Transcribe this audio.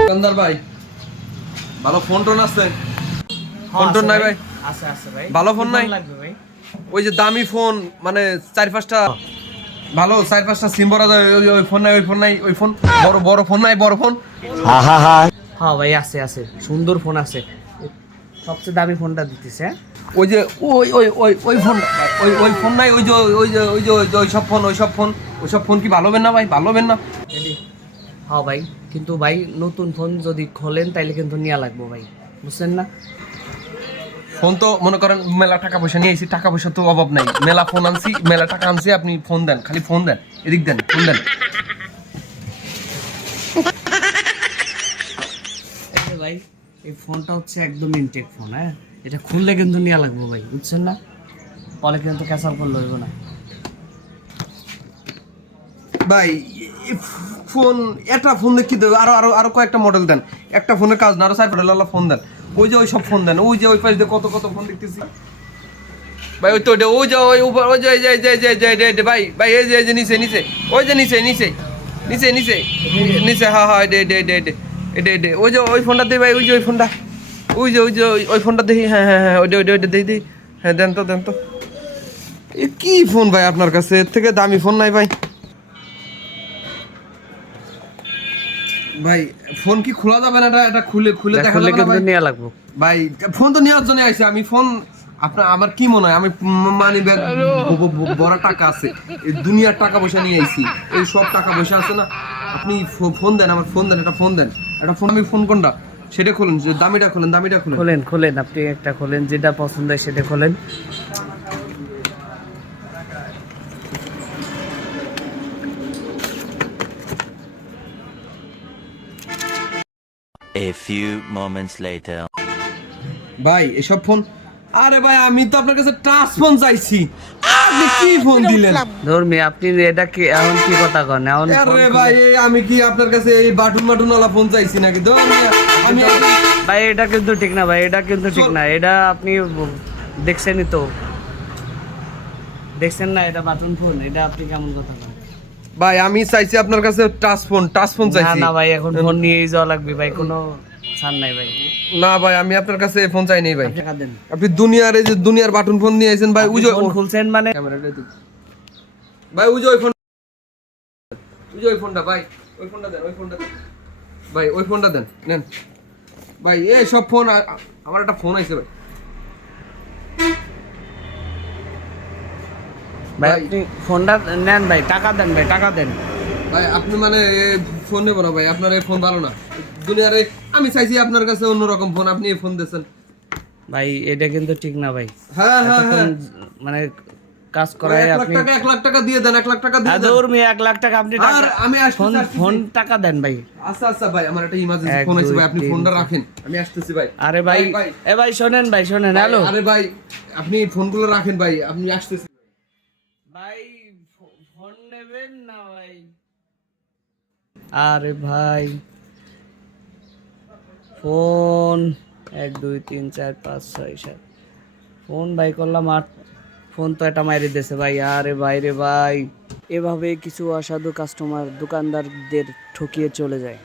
দোকানদার ভাই ভালো ফোন টোন আছে? ফোন টোন নাই ভাই। আছে আছে ভাই। ভালো ফোন নাই? ওই যে দামি ফোন মানে চার পাঁচটা। ভালো চার পাঁচটা সিম ভরা যায় ওই ওই ফোন নাই ওই ফোন নাই ওই ফোন। বড় বড় ফোন নাই বড় ফোন। হ্যাঁ ভাই আছে আছে। সুন্দর ফোন আছে। সবচেয়ে দামি ফোনটা দিতেছে হ্যাঁ? ওই যে ওই ওই ওই ওই ফোন ওই ওই ফোন নাই ওই যে ওই যে ওই যে ওই সব ফোন ওই সব ফোন ওই সব ফোন কি ভালো হবে না ভাই? ভালো হবে না হ্যাঁ ভাই কিন্তু ভাই নতুন ফোন যদি খোলেন তাইলে কিন্তু নেওয়া লাগবে ভাই বুঝছেন না? ফোন তো মনে করেন মেলা টাকা পয়সা নিয়ে এসেছি টাকা পয়সা তো অভাব নাই। মেলা ফোন আনছি মেলা টাকা আনছি আপনি ফোন দেন খালি ফোন দেন এদিক দেন ফোন দেন। ভাই এই ফোনটা হচ্ছে একদম ইনটেক ফোন হ্যাঁ? এটা খুললে কিন্তু নেওয়া লাগবে ভাই বুঝছেন না পরে কিন্তু ক্যাসাল করলে হইব না ভাই ফোন একটা ফোন দেখি দেবে আরও আরও আরও কয়েকটা মডেল দেন একটা ফোনের কাজ না আরও সাইড মডেল ফোন দেন ওই যে ওই সব ফোন দেন ওই যে ওই পাশে দিয়ে কত কত ফোন দেখতেছি ভাই ওই তো ওই যে ওই উপর ওই যে যে যে যে যে যে, যে, ভাই ভাই এই যে এই যে নিচে নিচে ওই যে নিচে নিচে নিচে নিচে নিচে হ্যাঁ হ্যাঁ ডে ডে ডে ডে ডে ডে ওই যে ওই ফোনটা দে ভাই ওই যে ওই ফোনটা ওই যে ওই যে ওই- ফোনটা দেখি হ্যাঁ হ্যাঁ হ্যাঁ ওইটা ওইটা ওইটা দেখি দেখি। হ্যাঁ দেন তো দেন তো। এ কি ফোন ভাই আপনার কাছে? এর থেকে দামি ফোন নাই ভাই। ভাই ফোন কি খোলা যাবে না? এটা এটা খুলে খুলে দেখা যাবে না ভাই? নেওয়া লাগবে। ভাই ফোন তো নেওয়ার জন্য আইছি। আমি ফোন আপনার আমার কি মনে হয়? আমি মানি ব্যাগ বড় টাকা আছে। এই দুনিয়ার টাকা পয়সা নিয়ে আইছি। এই সব টাকা পয়সা আছে না? আপনি ফোন দেন আমার ফোন দেন একটা ফোন দেন। একটা ফোন আমি ফোন কোনটা? সেটা খুলুন যে দামিটা খুলুন দামিটা খুলেন খোলেন খোলেন আপনি একটা খোলেন যেটা পছন্দ হয় সেটা খোলেন A few moments later. ভাই এসব ফোন আরে ভাই আমি তো আপনার কাছে টাচ ফোন চাইছি। আপনি কি ফোন দিলেন? ধর্মী আপনি এটা কি এখন কি কথা কন? এখন আরে ভাই আমি কি আপনার কাছে এই বাটুন বাটুন ওয়ালা ফোন চাইছি নাকি? তো আমি- ভাই এটা কিন্তু ঠিক না ভাই এটা কিন্তু ঠিক না। এটা আপনি দেখছেনই তো। দেখছেন না এটা বাটন ফোন এটা আপনি কেমন কথা বলেন ভাই আমি চাইছি আপনার কাছে টাচ ফোন টাচ ফোন চাইছি। না ভাই এখন ফোন নিয়েই যাওয়া লাগবে ভাই কোনো ছাড় নাই ভাই। না ভাই আমি আপনার কাছে ফোন চাই নাই ভাই। আপনি দুনিয়ার এই যে দুনিয়ার বাটন ফোন নিয়ে আইছেন ভাই ওই যে ফোন খুলছেন মানে ভাই ওই যে ওই ফোন ওই যে ওই ফোনটা ভাই ওই ফোনটা দেন ওই ফোনটা ভাই ওই ফোনটা দেন নেন। ভাই এই সব ফোন আমার একটা ফোন আইছে ভাই। ভাই। আপনি ফোনটা নেন ভাই টাকা দেন ভাই টাকা দেন। ভাই আপনি মানে ফোন নেব না ভাই আপনার এই ফোন ভালো না। দুনিয়ার আমি চাইছি আপনার কাছে অন্যরকম ফোন আপনি এই ফোন দিয়েছেন। ভাই এটা কিন্তু ঠিক না ভাই। হ্যাঁ হ্যাঁ হ্যাঁ। মানে কাজ করায় লাখ আপনি টাকা এক লাখ টাকা দিয়ে দেন এক লাখ টাকা দিয়ে দেন। আদর মেয়ে এক লাখ টাকা আপনি আর আমি ফোন ফোন টাকা দেন ভাই। আচ্ছা আচ্ছা ভাই আমার একটা ইমার্জেন্সি ফোন আছে ভাই আপনি ফোনটা রাখেন। আমি আসতেছি ভাই। আরে ভাই এ ভাই শোনেন ভাই শোনেন হ্যালো। আরে ভাই আপনি ফোনগুলো রাখেন ভাই আপনি আসতেছি ফোন না ভাই আরে ভাই। ফোন, এক, দুই, তিন, চার, পাঁচ, ছয়, সাত। ফোন ভাই করলাম আর ফোন তো এটা মাইরে দিয়েছে ভাই। আরে ভাই রে ভাই। এভাবে কিছু অসাধু কাস্টমার দোকানদারদের ঠকিয়ে চলে যায়।